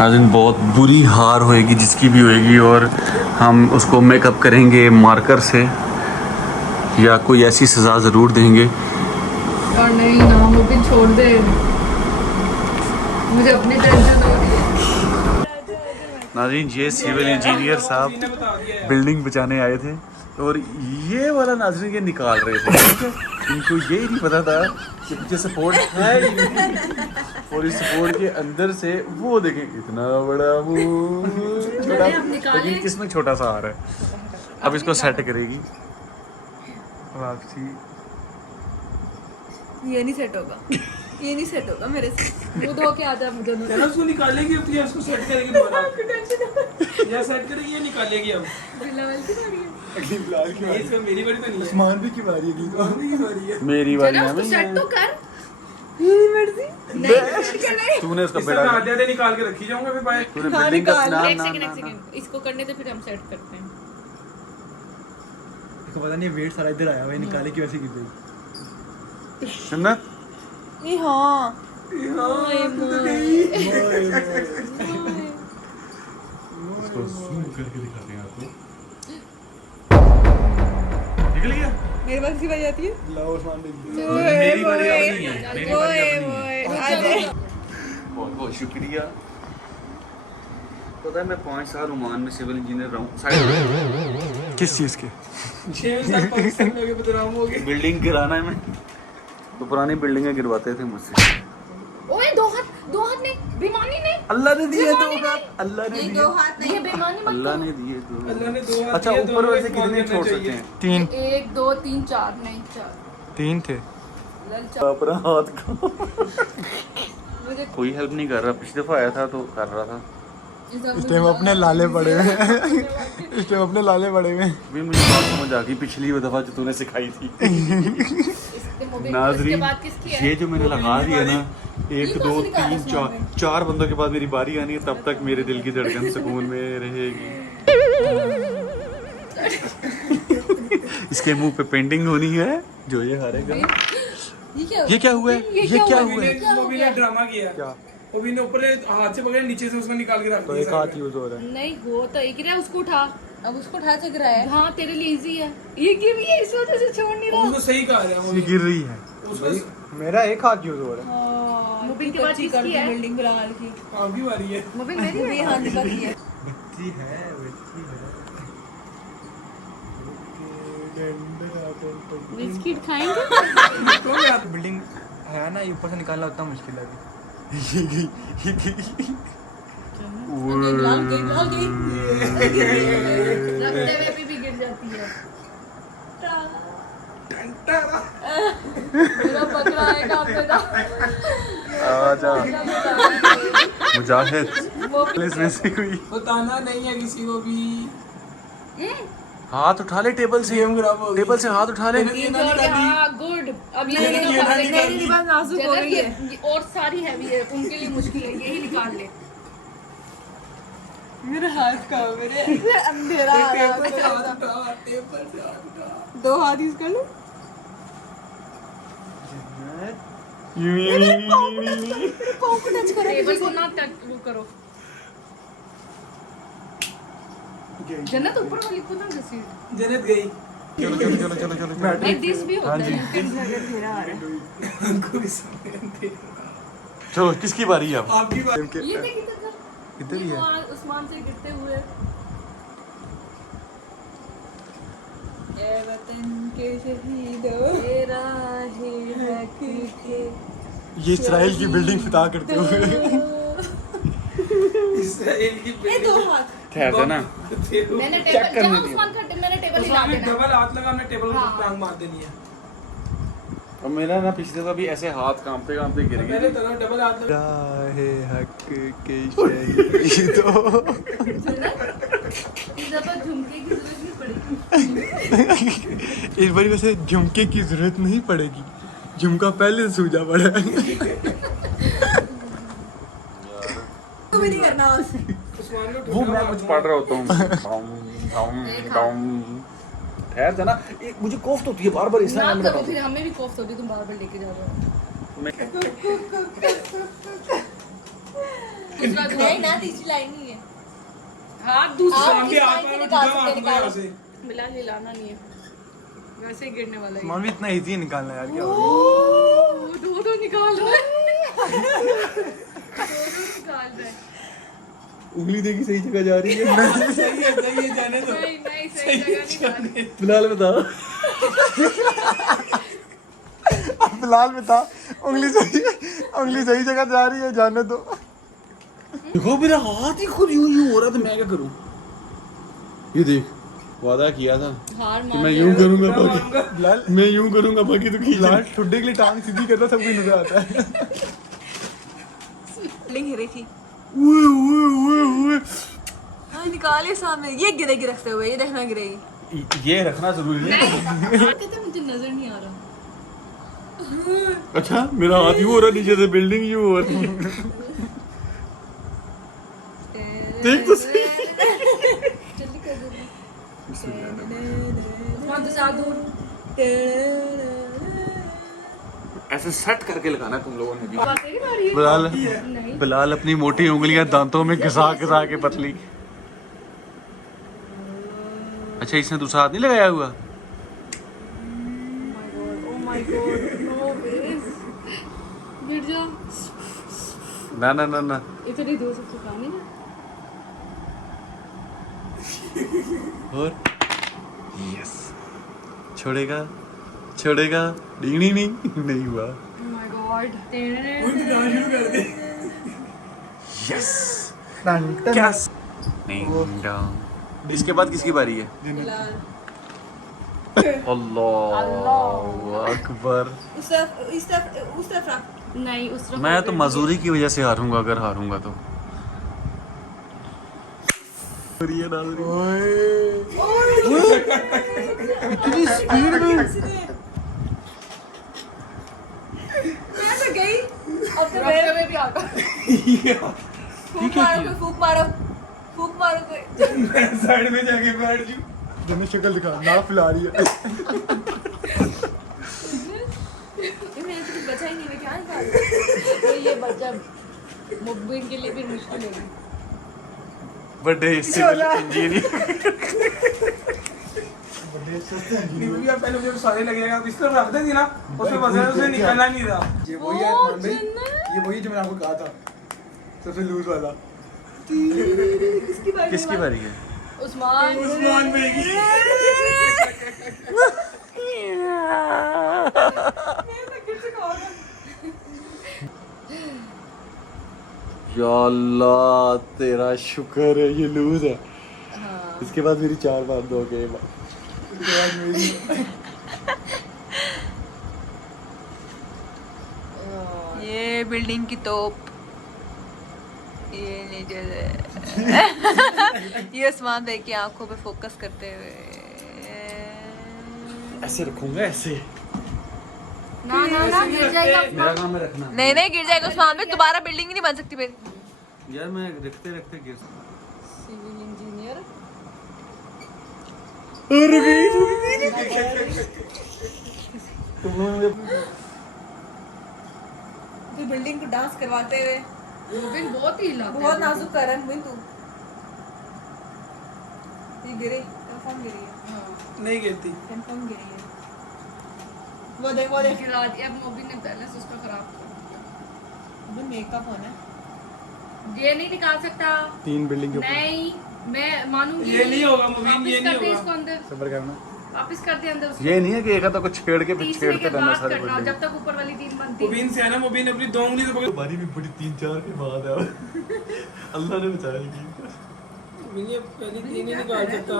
नाज़रीन बहुत बुरी हार होएगी जिसकी भी होएगी और हम उसको मेकअप करेंगे मार्कर से या कोई ऐसी सज़ा ज़रूर देंगे। और नहीं ना वो भी छोड़ दे, मुझे अपनी टेंशन हो रही है। नाज़रीन ये सिविल इंजीनियर साहब बिल्डिंग बचाने आए थे और ये वाला नाज़रीन ये निकाल रहे थे, ठीक है। इनको ये नहीं पता था कि मुझे सपोर्ट है ही नहीं। और इस सपोर्ट के अंदर से वो देखें इतना बड़ा मुंह छोटा, लेकिन किसमें छोटा सा आ रहा है। अब इसको सेट करेगी वापसी। ये नहीं सेट होगा, ये नहीं सेट होगा मेरे से। वो धो के आ जा मुझे चलो उसको निकालेगी अब, या उसको सेट करेगी दोबारा या सेट करेगी या निकालेगी अब। बिलावल की बारी है। अगली बिलाल की बारी, इसमें मेरी बारी तो नहीं है। उस्मान भी की बारी है, उस्मान भी की बारी है। मेरी बारी चलो है उसको सेट तो कर। मेरी मर्जी। नहीं सेट करना है। तूने उसका इसमें बेड़ा आधे निकाल के रखी जाऊंगा फिर बाय। तूने हाँ, बिल्डिंग का निकाल। ना एक ना सेकंड, ना एक सेकंड, इसको करने दे फिर हम सेट करते हैं। इसको पता नहीं वेट सारा इधर आया हुआ है, निकाले की वैसे गिर गई। सुनना ये हाँ इसको जूम करके दिखाते हैं आपको। निकल गया। मेरे पास की बारी आती है। लाओ उस्मान भी। मेरी बारी अब नहीं है, मेरी बारी अब नहीं है। बहुत बहुत शुक्रिया। पता है मैं 5 साल ओमान में सिविल इंजीनियर रहा हूँ। साइड किस चीज़ के? 6 साल पाकिस्तान में हो गए, बदनाम हो गए। बिल्डिंग गिराना है मैं तो पुरानी बिल्डिंगें गिरवाते थे मुझसे। ओए दो हाथ नहीं, बेईमानी नहीं। अल्लाह ने दिए बेईमानी तो नहीं। अल्लाह ने नहीं दिए। दो हाथ नहीं है, बेईमानी मत अल्लाह करो। ने दिए अल्लाह ने तो। 2 हाथ अच्छा दिए, ऊपर दोनों वैसे इस्तेमाल कितने करना छोड़ चाहिए। सकते हैं? 3 1 2 3 4 नहीं 4 3 थे। अपना हाथ का मुझे कोई हेल्प नहीं कर रहा। पिछली दफा आया था तो कर रहा था। इस टाइम अपने लाले पड़े हुए हैं। इस टाइम अपने लाले पड़े हुए हैं। भी मुझे बात समझ आ गई पिछली दफा जो तूने सिखाई थी। इसके नाजरीन बाद किसकी है? ये जो मैंने लगा दिया ना 1 2 कौन सी निकाला 3 4 4 बंदों के बाद मेरी बारी आनी है, तब तक मेरे दिल की धड़कन सुकून में रहेगी। इसके मुंह पे पेंटिंग होनी है जो ये हारेगा। ये क्या हुआ है? ये क्या हुआ है? वो भी ने ड्रामा किया। क्या? वो भी ने ऊपर हाथ से पकड़ नीचे से उसको निकाल के रख तो दिया। एक हाथ यूज हो रहा है। नहीं वो तो एक ही रहा, उसको उठा। अब उसको उठा चक रहा है। हाँ तेरे लिए इजी है। ये गिर रही है इस वजह से छोड़ नहीं रहा। उसको सही कहा जाए। ये गिर रही है। उसको मेरा एक हाथ यूज हो रहा है। मुबिन के बाद किसकी है? बिल्डिंग बिलाल की। आपकी बारी है। मुबिन मेरी भी हाँ निकल है। बच्ची है, बच्ची है। बिस्किट खाएंगे? तो यार बिल्डिंग है ना, ये ऊपर से निकालना उतना मुश्किल है अभी। बिलाल गई। रखते हुए भी गिर जाती है। मेरा पकड़ा है काम पे था। आजा मुजाहिद इसमें से कोई बताना नहीं है किसी को भी। हाथ उठा ले टेबल से। टेबल से हाथ उठा ले। हाँ गुड। अब ये मेरी रिबन नाजुक हो गई है। ये और सारी हैवी है, उनके लिए मुश्किल है, यही निकाल ले। मेरे हाथ का मेरे अंधेरा आ रहा टेबल से है। हाथ उठा, टेबल से हाथ उठा। 2 हाथ यूज कर लो। टेबल को ना टच वो करो। जन्नत ऊपर वाली को ना घसीट। जन्नत गई। चलो। नहीं दिस भी होता है। अंधेरा आ रहा है। उनको भी समझ नहीं। चलो किसकी बारी है अब? आपकी बारी। ये देख इधर। इधर ही है। वो उस्मान से गिरते हुए। ए वतन के शहीदों तेरा है हक के। ये इसराइल की बिल्डिंग फिदा करते हुए। इसराइल की ये 2 हाथ। ठहर जा ना। मैंने टेबल जहाँ उस्मान का मैंने टेबल हिला उसमें देना। डबल हाथ लगा, हमने टेबल को हाँ। टांग मार देनी है। अब मेरा ना पिछले दफा भी ऐसे हाथ कांपते कांपते गिर मैंने गए। तो डबल हाथ लगा। है हक के शहीदों। इस दफा झुमके की जरूरत नहीं पड़ेगी। इस बारी वैसे झुमके की जरूरत नहीं पड़ेगी। झुमका पहले से सूजा पड़ा है। तू भी नहीं करना बस। उस्मान को वो मैं कुछ पढ़ रहा होता हूँ। ठहर जा ना। मुझे कोफ्त होती है बार बार इसलिए ना मैं करो, बताऊँ। फिर हमें भी कोफ्त होती, तुम बार बार लेके जा रहे हो। मैं दूसरा नहीं ना तीसरी लाइन ही है हाथ दूसरा आप सामने इस हाथ लाइन से मारो निकाल जुदा सकते हाथ हैं, से बिलाल हिलाना नहीं है वैसे ही गिरने वाला है मान भी इतना इजी निकालना यार क्या हो वो दो निकाल रहा है दो निकाल रहा है उंगली देखी सही जगह जा रही है सही है जाने दो नहीं नहीं सही जगह निकाल फिलहाल बता फिलहाल में था उंगली सही जगह जा रही है जाने दो देखो मेरा हाथ ही खुद यूं यूं हो रहा था मैं क्या करूं ये देख वादा किया था हार कि मान मैं यूं करूंगा बाकी बिलाल मैं यूं करूंगा बाकी तो खींच बिलाल ठुड्डे के लिए टांग सीधी करता सब कुछ नजर आता है लिंक हिरी थी उए उए उए उए हाँ निकाले सामने ये गिरेगी रखते हुए ये देखना गिरेगी ये रखना जरूरी है कहते मुझे नजर नहीं आ रहा अच्छा मेरा हाथ यूं हो रहा नीचे से बिल्डिंग यूं हो रही देख तो सही जल्दी कर दो कौन तो साथ दूर ऐसे सेट करके लगाना तुम लोगों ने भी तेरी बारी है बिलाल नहीं बिलाल अपनी मोटी उंगलियां दांतों में घिसा के पतली अच्छा इसने दूसरा हाथ नहीं लगाया हुआ oh my God no vase गिर जा ना ना ना ना इतनी दूर से चुकाने ना और यस छोड़ेगा नहीं नहीं हुआ ओ माय गॉड तेरे शुरू कर दे यस नहीं इसके बाद किसकी बारी है अल्लाह अकबर उस तरफ रख नहीं उस तरफ मैं तो मजदूरी की वजह से हारूंगा अगर हारूंगा तो इतनी स्पीड में मैं तो गई अब तो मेरे में भी आता फूक मारो कोई साइड में जाके बैठ जू जब शक्ल दिखा नाक फैला रही है ये मेरे से कुछ बचा ही नहीं मैं क्या निकाल तो ये बच्चा मुखबिर के लिए भी मुश्किल है बर्थडे सिविल इंजीनियर निविया पहले जब सारे लगेगा अब इस तरफ रख देंगे ना उसमें वजह से निकलना नहीं रहा ये वही है मान भाई ये वही जो मैंने आपको कहा था सबसे लूज वाला किसकी बारी है उस्मान उस्मान बेगी या अल्लाह तेरा शुक्र है ये लूज है इसके बाद मेरी 4 बार 2 गेम इसके बाद मेरी ये बिल्डिंग की तोप ये नीचे से ये उस्मान भाई की आंखों पे फोकस करते हुए ऐसे रखूंगा ऐसे ना गिर जाएगा मेरा काम है रखना नहीं गिर जाएगा उस्मान भाई दोबारा बिल्डिंग ही नहीं बन सकती फिर यार मैं रखते गिर सिविल इंजीनियर तुम लोगों ने तू बिल्डिंग को डांस करवाते हुए मुखबिर बहुत ही हिलाता बहुत है नाजुक करन हुई तू ये गिरी कंफर्म गिरी है नहीं गिरती कंफर्म गिरी है वो देख गिरा दिया अब मुखबिर ने बैलेंस उसका खराब कर वो मेकअप होना है दिया ये नहीं निकाल सकता 3 बिल्डिंग के ऊपर नहीं मैं मानूंगी ये नहीं होगा मुबीन ये वापस कर नहीं दे होगा इसको अंदर सबर करना वापस कर दे अंदर उसको ये नहीं है कि एक हाथ को छेड़ के फिर तीसरे छेड़ते के रहना बाद सारी करना बिल्डिंग जब तक ऊपर वाली 3 बनती मुबीन से है ना मुबीन अपनी 2 उंगली से पकड़ बारी भी बड़ी 3-4 के बाद है अल्लाह ने बचाएगी मुबीन ये पहले 3 ही निकाल सकता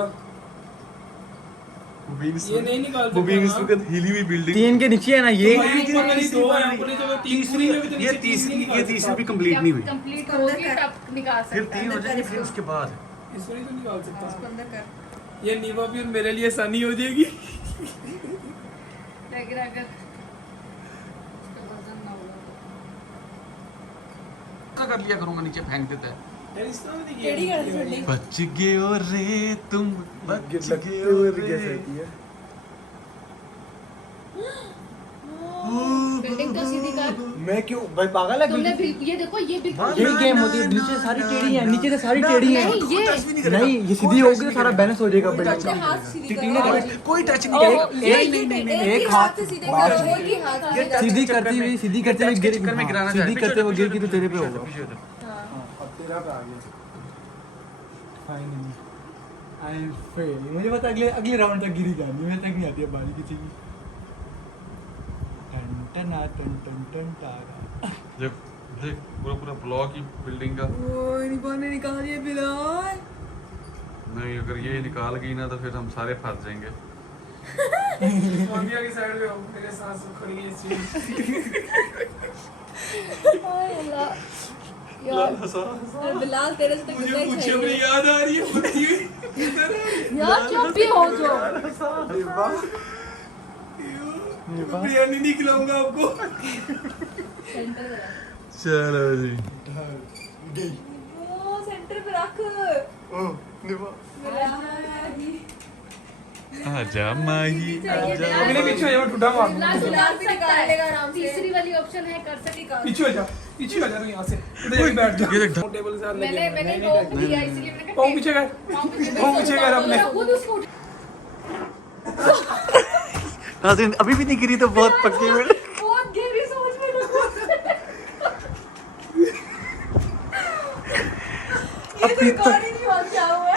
मुबीन ये नहीं निकाल सकता मुबीन इस वक्त हिली हुई बिल्डिंग 3 के नीचे है ना ये भाई ऊपर वाली 2 है ऊपर जो 3 पूरी में भी तो ये नीचे तीसरी भी कंप्लीट नहीं हुई कंप्लीट होगी तब निकाल फिर सकता 3 हो जाएगी फिर उसके बाद इस वाली तो निकाल सकता अंदर कर ये नीवा भी मेरे लिए आसानी हो जाएगी लग रहा अगर उसका वजन ना होगा क्या कर लिया करूंगा नीचे फेंक देता है यार इस तरह में टेढ़ी कर दे बिल्डिंग बच गए हो रे तुम बच लगते गए हुए हो भी रे कैसे रहती है बिल्डिंग तो सीधी कर मैं क्यों भाई पागल है तुमने ये देखो ये यही गेम होती है, नीचे सारी टेढ़ी है, नीचे से सारी टेढ़ी है। नहीं ये नहीं ये सीधी होगी तो सारा बैलेंस हो जाएगा बिल्डिंग का। हाथ सीधी कोई टच नहीं एक हाथ सीधे करो, एक ही हाथ सीधा सीधी करती हुई गिर चक्कर में गिराना सीधी चाहे। करते हुए गिर की तो तेरे पे होगा। हाँ। अब तेरा पे आ गया फाइनली आई एम फेल। मुझे पता अगले राउंड तक गिरी जानी, मेरे तक नहीं आती है बारी किसी की। टन टन टन टन टन टारा। देख देख पूरा पूरा ब्लॉक ही बिल्डिंग का। ओए निपा ने निकाल दिया बिलाल। नहीं अगर ये निकाल गई ना तो फिर हम सारे फंस जाएंगे। स्वामिया की साइड में हो, मेरे साथ खड़ी है इस चीज। हाय अल्लाह यार बिलाल तेरे से तो मुझे कितना ही पूछे सही अपनी है। याद आ रही है होती हुई। यार चुप भी हो जो बिरयानी नहीं खिलाऊंगा आपको। चलो जी ओ सेंटर पे रख। ओ निभा आजा माही आजा। अपने पीछे हो जा, मैं ठुड्डा मार दूंगा। बिलाल भी निकाल लेगा आराम से। तीसरी तीसरी वाली ऑप्शन है कर सकती का पीछे हो जा तू यहाँ से। इधर जाके बैठ जा। ये देख टेबल के साथ लगे मैंने रोक दिया इसलिए मैंने पाँव पीछे कर। पाँव पीछे कर अपने। खुद उसको नाज़रीन अभी भी नहीं गिरी तो बहुत पक्की में। बहुत गहरी सोच में लगो।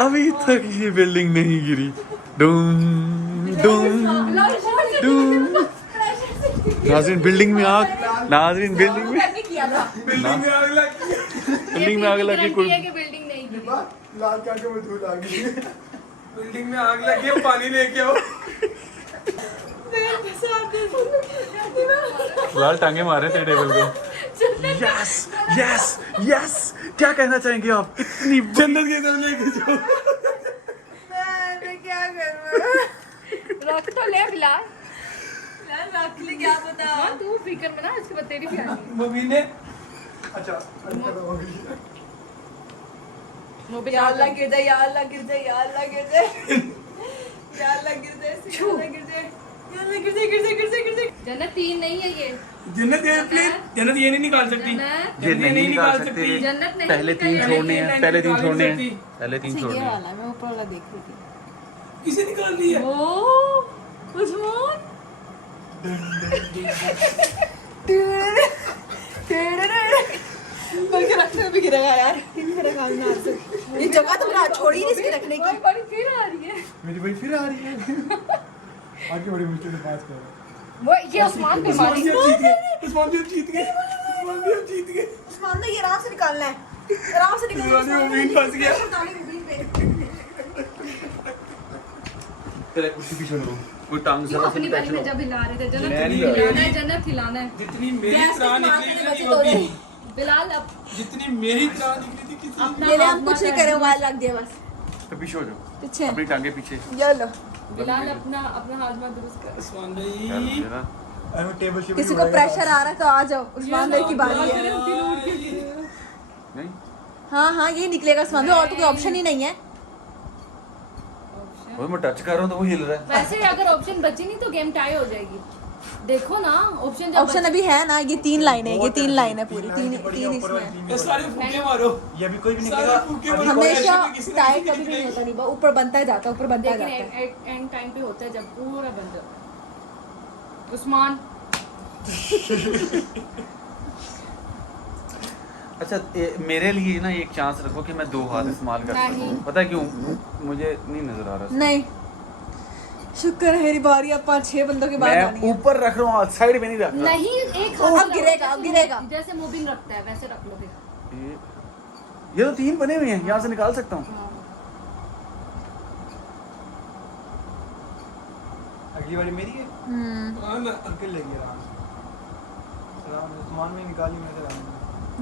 अभी तक ये बिल्डिंग नहीं गिरी। डूम डूम डूम। नाज़रीन बिल्डिंग में आग। नाज़रीन बिल्डिंग में बिल्डिंग में आग लग गई। बिल्डिंग में आग लगी कोई। बिल्डिंग नहीं गिरी। लाल काके में धूल आ गई। बिल्डिंग में आग लगी है, पानी लेके आओ। लाल टांगे मारे थे टेबल को। यस यस यस क्या कहना चाहेंगे आप इतनी जन्नत की तरफ लेके जाओ। मैं क्या करूं? रख तो ले बिलाल। यार रख ले क्या पता। हाँ तू फिकर में ना इसके बाद तेरी भी आनी मम्मी ने अच्छा हो गई। या अल्लाह गिर जाए, या अल्लाह गिर जाए, या अल्लाह गिर जाए, या अल्लाह गिर जाए, या अल्लाह गिर जाए, या अल्लाह गिर जाए, गिर जाए, गिर जाए, गिर जाए। जन्नत 3 नहीं है ये। जन्नत ये प्लीज जन्नत ये नहीं निकाल सकती। जन्नत ये नहीं निकाल सकते। जन्नत नहीं पहले 3 निकाल छोड़ने हैं। पहले 3 छोड़ने हैं। सकती। पहले 3 छोड़ने हैं। मैं ऊपर वाला देख रही थी। किसे निकाल दी है? ओ उस्मान बल्कि रखने में भी गिरेगा यार। गिरेगा ना ये जगह तो मेरा छोड़ी नहीं इसकी रखने की। बड़ी फिर आ रही है। मेरी भाई फिर आ रही है। आगे बड़ी मुश्किल से बात कर। वो ये आसमान पे मारी। उस्मान भी अब जीत गए। उस्मान भी अब जीत गए। उस्मान ने ये आराम से निकालना है, आराम से निकालना है। उस्मान भी उम्मीद फंस गया। तेरे कुर्सी पीछे लो। कोई टांग से क्यों अपनी बारी में जब हिला रहे थे जन्नत नहीं, हिलाना है, जन्नत हिलाना है। जितनी मेरी गैस त्राह के निकली मारने थी के ना बच्चे अभी, बिलाल अब जितनी मेरी त्राह निकली थी किसी अपना ये ले हाथ हम कुछ नहीं मार करे, रहे मोबाइल रख दिया बस तो पीछे हो जाओ। पीछे। अपनी टांगे पीछे। ये लो बिलाल अपना हाथ मत दुरुस्त कर। उस्मान कर भाई मुझे ना। अरे टेबल से किसी को प्रेशर आ रहा है तो आ जाओ, उस्मान भाई की बारी है। नहीं हाँ हाँ ये निकलेगा उस्मान भाई, और तो कोई ऑप्शन ही नहीं है। वो मैं टच कर रहा हूँ तो वो हिल रहा है। वैसे अगर ऑप्शन बची नहीं तो गेम टाई हो जाएगी। देखो ना ऑप्शन जब ऑप्शन अभी है ना, ये 3 लाइन है, ये 3 लाइन है पूरी, तीन इसमें है। ये सारे फूके मारो। ये भी कोई भी सारे निकलेगा। फूके मारो। हमेशा किसी ना टाई किसी कभी की नहीं होता, नहीं ऊपर बनता ही जाता है, ऊपर बनता ही लेकिन जाता है। एंड टाइम पे होता है जब पूरा बन जाता है। उस्मान अच्छा मेरे लिए ना एक चांस रखो कि मैं 2 हाथ इस्तेमाल कर सकूं। नहीं। पता है क्यों? मुझे नहीं नजर आ रहा। नहीं शुक्र है मेरी बारी, अब 5-6 बंदों के बाद आनी मैं है। ऊपर रख रहा हूँ, साइड में नहीं रख रहा। नहीं एक अब हाथ गिरेगा, अब गिरेगा। जैसे मोबिन रखता है वैसे रख लो फिर। ये तो 3 बने हुए हैं, यहाँ से निकाल सकता हूँ। अगली बारी मेरी है। हाँ ना। अंकल लेंगे आराम से। सलाम उस्मान में निकाली मैं तो आऊंगा।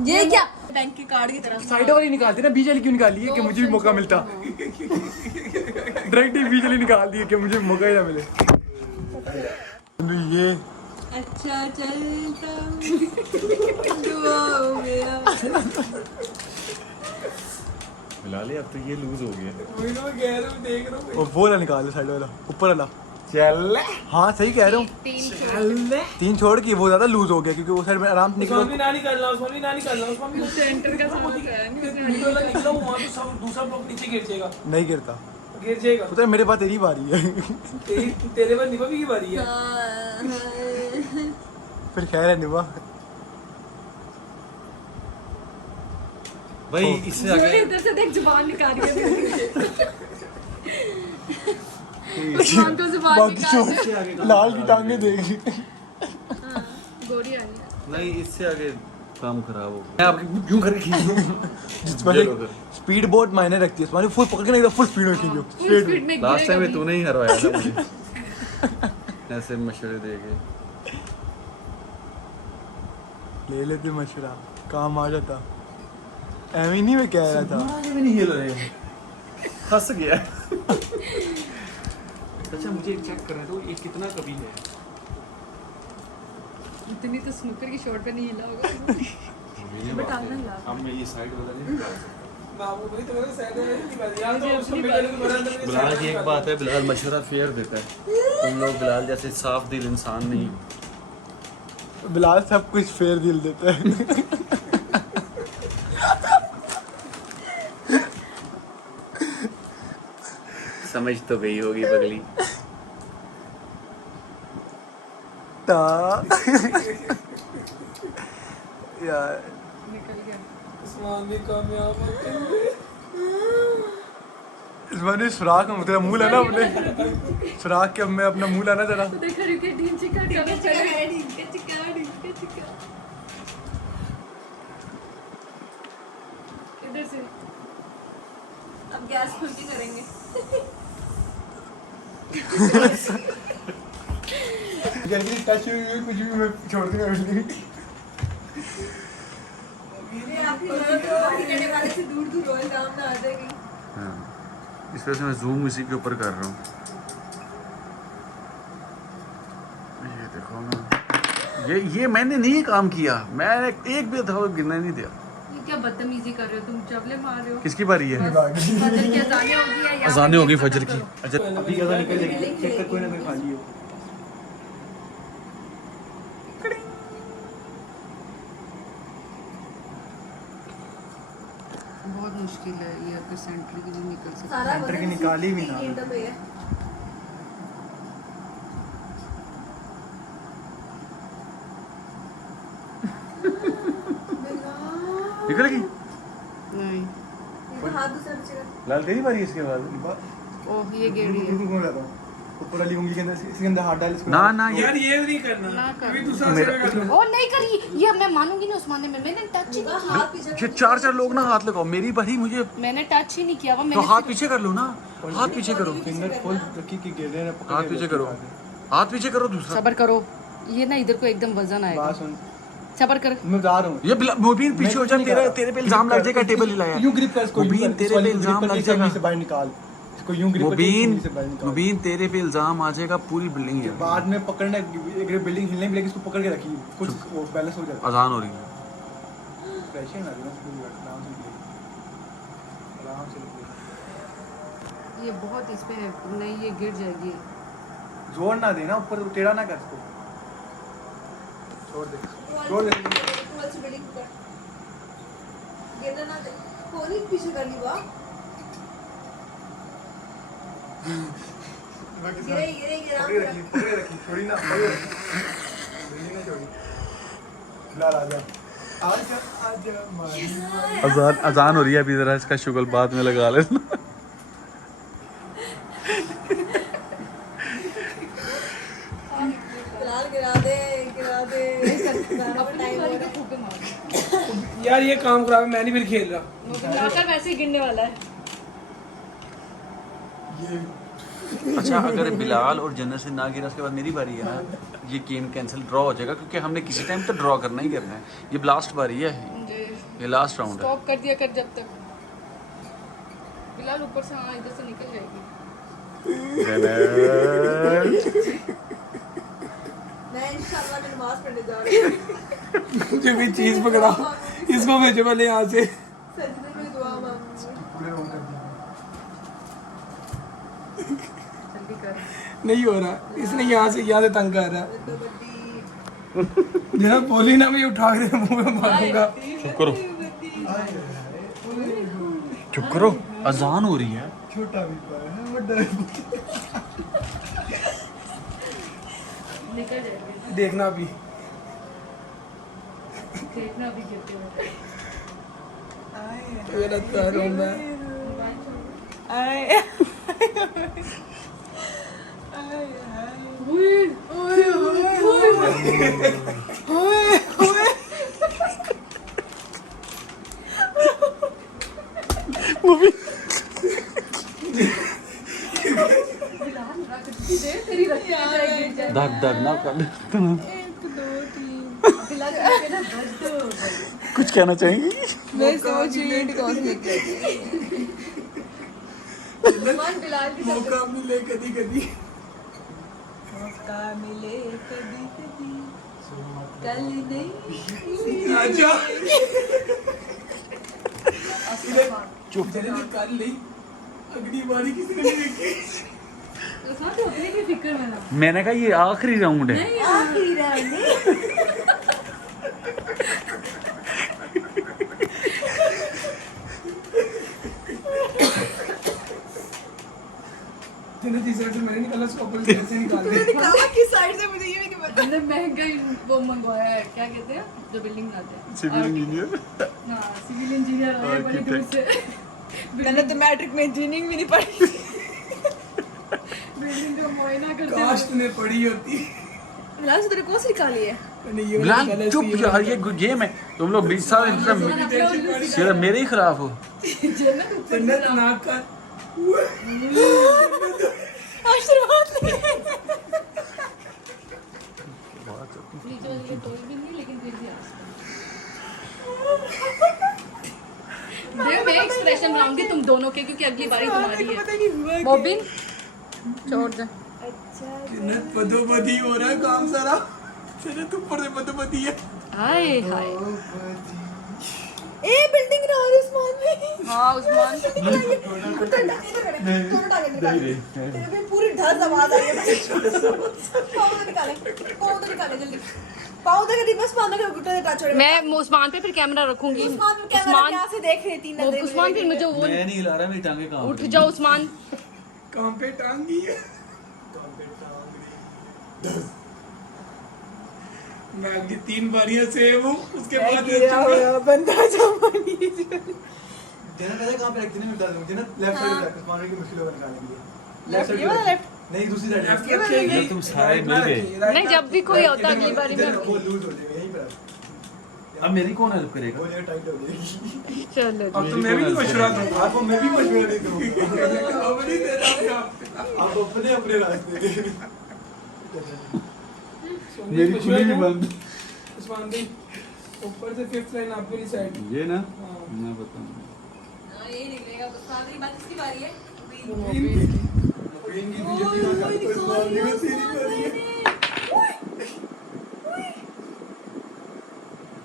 ये क्या बैंक के कार्ड की तरह साइडों वाली निकालती ना, बीच वाली क्यों निकाली है कि मुझे भी मौका मिलता। डायरेक्ट ही बीच वाली निकाल दी है कि मुझे मौका ही ना मिले। ये अच्छा चलता दुआ मेरा। मिला ले अब तो ये लूज हो गया। वही तो मैं कह रहा हूँ, देख रहा हूँ। वो वाला निकाल साइड वाला, ऊपर वाला चल हाँ सही कह रहे हो, 3 छोड़ के वो ज्यादा लूज हो गया क्योंकि वो साइड में आराम से उस्मान निकलो। भी ना निकालना, उस्मान भी ना निकालना, उस्मान भी सेंटर का साउंड है वीडियो वाला निकला वो वहाँ तो सब दूसरा ब्लॉक नीचे गिर जाएगा, नहीं गिरता, गिर जाएगा। पता है मेरे पास तेरी बारी है। तेरे पर निभा भी की बारी है। फिर खैर है निभा। भाई इससे आगे इधर से देख जुबान निकाल रही है जुबान तो जुबान बाकी निकाल छोड़, लाल की टांगे देख। हाँ, गोरी आ रही है। नहीं, इससे आगे काम खराब हो गया। मैं आपकी क्यों करके खींच दूं? जिसमें स्पीड बहुत मायने रखती है, तुम्हारी फुल पकड़ के नहीं फुल स्पीड में खींचो। फुल स्पीड में लास्ट टाइम गिरेगा तूने ही हरवाया था मुझे ऐसे मशवरे दे के। ले लेते मशवरा, काम आ जाता। एवं ही नहीं मैं कह रहा था। भी नहीं हिल रहे, फंस गया। अच्छा मुझे चेक कर रहे थे ये कितना कभी है। इतनी तो स्नूकर की शॉट पे नहीं हिला होगा अब मैं ये साइड वाला नहीं बाबू भाई तो मेरे साइड में निकाल दिया तो उसको मिला के बड़ा अंदर बिलाल की एक बात है, बिलाल मशवरा फेयर देता है। तुम लोग बिलाल जैसे साफ दिल इंसान नहीं हो। बिलाल सब कुछ फेर दिल देता है। समझ तो गई होगी पगली। ता यार निकल गया उस्मान भी कामयाब हो गए। इस बार सुराख में तेरा मुंह लाना अपने सुराख के, अब मैं अपना मुंह लाना जरा। देखो रुके ढीम चिका चलो चलो ढीम के चिका इधर से अब गैस खुल के करेंगे। जल्दी टच हुई कुछ भी मैं छोड़ दूंगा बिल्कुल। ये आपकी मदद तो टिकने वाले से दूर दूर रोज काम ना आ जाएगी। हाँ, इस वजह से मैं जूम इसी के ऊपर कर रहा हूँ। ये देखो ना, ये मैंने नहीं काम किया, मैंने एक भी दफा गिरने नहीं दिया। ये क्या बदतमीजी कर रहे हो तुम, चवले मार रहे हो। किसकी बारी है? फजर की अजानें होगी या यहाँ अजानें पे होगी खत्म फजर की। करो। अच्छा अभी कैसा निकल जाएगी, चेक कर, कोई ना कोई खाली हो। बहुत मुश्किल है ये आपके सेंटर की नहीं निकल सकती। सारा सेंटर की निकाली भी ना। गेंद पे है। निकलेगी। नहीं ये तो हाथ दूसरा पीछे कर। लाल तेरी बारी है इसके बाद। ओह ये गेड़ी है। घूम रहा था ऊपर वाली उंगली के अंदर, इसके अंदर हाथ डाल इसको। ना ना यार ये नहीं करना, ना कर। अभी दूसरा मेरा- सेवा करना। ओ नहीं करी, ये मैं मानूंगी नहीं उस्मान ने, मैंने टच ही नहीं किया। हाथ पीछे ये चार लोग ना हाथ लगाओ, मेरी बारी मुझे मैंने टच ही नहीं किया वो। तो मैंने हाथ पीछे कर लो ना, हाथ पीछे करो, फिंगर खोल रखी कि गिर रहे हैं, पकड़ हाथ के पीछे रखी करो, बात हाथ पीछे करो दूसरा। सबर करो, ये ना इधर को एकदम वजन है। आएगा। बात सुन, सबर कर। मैं बता रहा हूँ। ये मुबीन पीछे हो जा, तेरे पे इल्जाम लग जाएगा, टेबल हिलाया। यूं ग्रिप कर इसको, मुबीन तेरे पे इल्जाम लग जाएगा। से बाहर निकाल इसको, यूं ग्रिप मुबीन से बाहर निकाल। मुबीन तेरे पे इल्जाम आ जाएगा, पूरी बिल्डिंग है। बाद में पकड़ना, बिल्डिंग हिलने भी लगी, इसको पकड़ के रखी, कुछ वो बैलेंस हो जाता अजान हो रही है। है। प्रेशर ना देना, आराम से ले, आराम से ले। ये बहुत इस पे है, नहीं ये गिर जाएगी। जोर ना देना, ऊपर टेढ़ा ना कर इसको, छोड़ दे, छोड़ दे। टूल से बिल्डिंग कर। गेंद ना दे, कोई पीछे कर ली वाह। गिरे गिरे गिरा। पकड़े रखी, छोड़ी ना, पकड़े रखी। बिल्डिंग ने छोड़ी। बिलाल आजा, आजा आजा मारी। अजान हो रही है अभी, जरा इसका शुगल बाद में लगा लेना। फिलहाल गिरा दे अब टाइम हो रहा है। फूके मार। यार ये काम खराब है, मैं नहीं फिर खेल रहा। आकर वैसे ही गिरने वाला है। अच्छा अगर बिलाल और जन्नत से ना गिरा उसके बाद मेरी बारी है ना, ये गेम कैंसिल, ड्रॉ हो जाएगा, क्योंकि हमने किसी टाइम तो ड्रॉ करना ही करना है। ये लास्ट बारी है, ये लास्ट राउंड है। स्टॉप कर दिया कर जब तक। फिलहाल ऊपर से हाँ इधर से निकल जाएगी। मैं इंशाल्लाह नमाज पढ़ने जा रही हूँ। मुझे भी चीज पकड़ा, इसको भेजो पहले यहाँ से। सजदे में दुआ मांगूंगी। पूरे होने दिया। जल्दी नहीं हो रहा, इसने यहाँ से तंग कर रहा जनाब। बोली ना मैं उठा के मुंह में मारूंगा। चुप करो, चुप करो, अजान हो रही है। छोटा भी पाया है, बड़ा भी। निकल जाएगी, देखना अभी देखना भी गिरते हुए। मेरा तार होगा। तेरी रस्सी आ जाएगी। दग दग ना कर। कुछ कहना चाहेंगी? मैं सोच रही थी कौन सी बिलाल की मौका मिले कभी कभी। मौका मिले कभी कभी, कल नहीं। अच्छा चुप। जल्दी कर ली, अगली बारी किसी ने नहीं देखी। उस्मान तो अपने की फिक्र में ना। मैंने कहा ये आखिरी राउंड है। नहीं आखिरी राउंड तूने तीसरे से मैंने निकाला, उसको अपन कैसे निकाल दे। निकाला किस साइड से मुझे ये भी नहीं पता। हमने महंगा ही वो मंगवाया है, क्या कहते हैं जो बिल्डिंग बनाते हैं, सिविल इंजीनियर। हाँ सिविल इंजीनियर आया बड़ी दूर से। मैंने तो मैट्रिक में इंजीनियरिंग भी नहीं पढ़ी। बिल्डिंग का मुआयना करते हैं। कास्ट में पड़ी होती। फिलहाल से तेरे कौन सी निकाली है? मैंने ये वाला बिलाल निकाला, चुप इसलिए यार, ये गेम है। तुम लोग 20 साल सिर्फ मेरे ही खिलाफ हो। जन्नत ना कर। आशीर्वाद ले। नीचे वाले तोड़ भी नहीं, लेकिन फिर भी मैं एक्सप्रेशन बनाऊंगी तुम दोनों के, क्योंकि अगली बारी तुम्हारी है। बॉबिन छोड़ दे। जन्नत बदोबदी हो रहा है काम सारा। जन्नत ऊपर से बदोबदी है। हाय हाय। ए बिल्डिंग रहा है उस्मान में। हाँ उस्मान पूरी ढस आवाज आ रही है। पाँव तो निकाले जल्दी। पाँव तक नहीं, बस पाँव तक घुटने से टच हो रहे। मैं उस्मान पे फिर कैमरा रखूंगी। उस्मान से देख रही थी ना। उस्मान फिर मुझे वो मैं नहीं हिला रहा, मेरी टांगे कहाँ उठ जाओ उस्मान। काम पे टांगी है। मैं अगली 3 बारियां सेव हूँ, उसके बाद बंदा जमानी। जन्नत पता है कहाँ पे रखती है? मैं बता दूँ। जन्नत लेफ्ट साइड पे रखती है, मारने की मुश्किल होगा निकालेंगे। लेफ्ट ये वाला लेफ्ट। नहीं, दूसरी साइड लेफ्ट है। रखेगी। तुम सारे मिल गए। नहीं जब भी कोई होता अगली बारी में इधर वो लूज हो जाएगा, यहीं पे रख। अब मेरी कौन हेल्प करेगा? वो जगह टाइट हो जाएगी। चलो अब तो मैं भी नहीं मशवरा दूंगा। आपको मैं भी मशवरा नहीं दूंगा। अब नहीं दे रहा हूँ आप अपने अपने रास्ते दे। मेरी खुली नहीं बंद। उस्मान भाई ऊपर से 5th लाइन आपके लिए साइड। ये ना मैं बताऊंगा। ये निकलेगा उस्मान की बात, इसकी बारी है। मशीन की बीजेपी का काम तो इस बार नहीं में तेरी बारी है।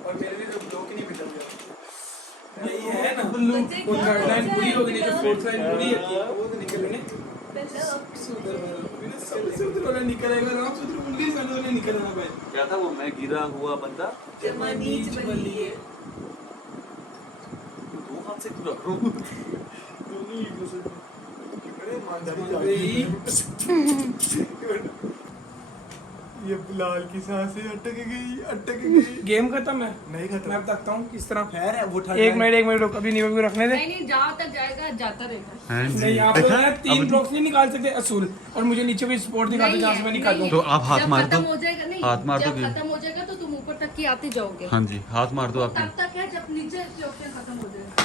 और मेरे लिए तो दो की नहीं बिता गया। नहीं है ना वो 3rd लाइन पूरी होगी, नहीं तो 4th लाइन पूरी है। वो तो निकलेंगे। सबसे उधर वाला निकलेगा, राम सूत्र उंगली से वाला निकलना भाई। क्या था वो? मैं गिरा हुआ बंदा। नीच बली है। दो हाथ से क्यों रख रहा हूँ? दोनों एक दूसरे को बड़े ईमानदारी भाई ये बिलाल की सांसें अटक गई। गेम खत्म है। नहीं खत्म। मैं बताता हूँ किस तरह। खैर है वो एक मिनट रुक, अभी नहीं रखने दे। नहीं नहीं जहाँ तक जाएगा जाता रहेगा। नहीं आप लोग ना 3 ब्लॉक्स नहीं निकाल सकते असूल, और मुझे नीचे कोई स्पोर्ट दिखा दो जहाँ से मैं निकालूं। तो आप हाथ जब मार दो। खत्म हो जाएगा नहीं, हाथ मार दो जब कि- खत्म हो जाएगा तो तुम ऊपर तक की आते जाओगे। हाँ जी, हाथ मार दो आपके। तब तक है जब नीचे के ऑप्शन खत्म हो जाएगा।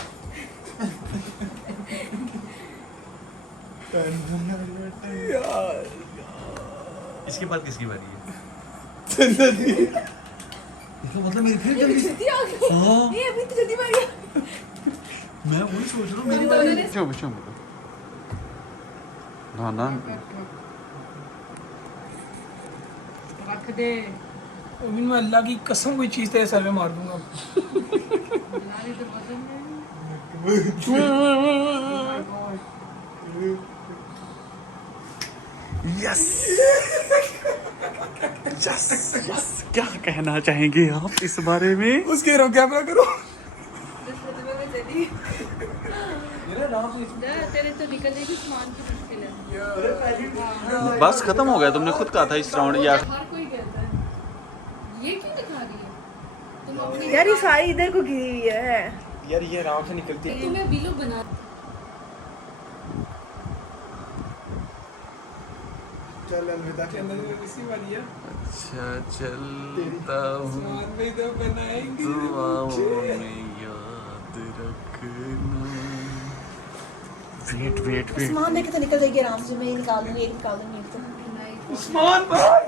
इसके बाद किसकी बारी है? इसका मतलब मेरी फिर जल्दी जल्दी आ गई। हाँ। ये अभी तो जल्दी बारी है। मैं वही सोच रहा हूँ मेरी दोनों बारी। ने- बच्चों ना ना रख दे। अभी मैं अल्लाह की कसम कोई चीज तेरे सर में मार दूंगा। बिलाली तो वजन में यस यस यस क्या कहना चाहेंगे आप इस बारे में? उसके रो कैमरा करो। तेरे तो निकल जाएगी सामान की मुश्किल है। बस खत्म हो गया, तुमने खुद कहा था इस राउंड या हर कोई कहता है ये क्यों दिखा रही है तुम अपनी यार ये सारी इधर को गिरी हुई है। यार ये आराम से निकलती है। तुम्हें बिलो बना चल अलविदा। इसी वाली है अच्छा चलता हूँ मान में तो बनाएंगे दुआओं में याद रखना। वेट वेट वेट सामान देखे तो निकल जाएगी आराम से। मैं ये निकाल दूंगी, एक निकाल दूंगी, एक तो उस्मान भाई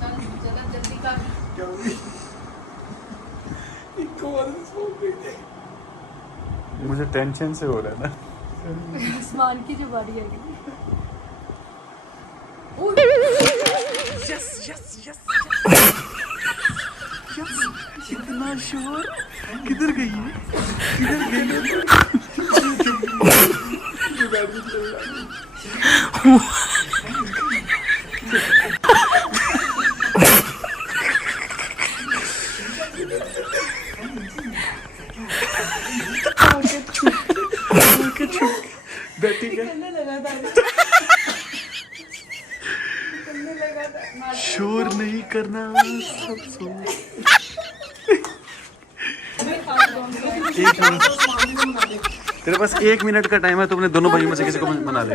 चल चल जल्दी कर इनको वाला स्मोक देंगे। मुझे टेंशन से हो रहा है ना। सामान की जो बारी आ गई यस यस यस यस कितना शोर। किधर गई है? किधर गई? बैठी है शोर नहीं करना सब सो। एक मिनट तेरे पास 1 मिनट का टाइम है, तुमने दोनों भाइयों में से किसी को मना ले।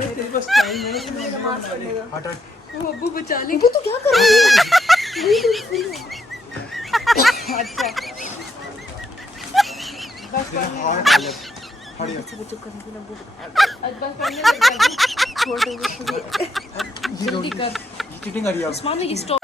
अब्बू बचा ले तू क्या कर रही है? बस करने लग गया छोड़ दो जल्दी कर चीटिंग आ रही है। उस्मान ये स्टॉप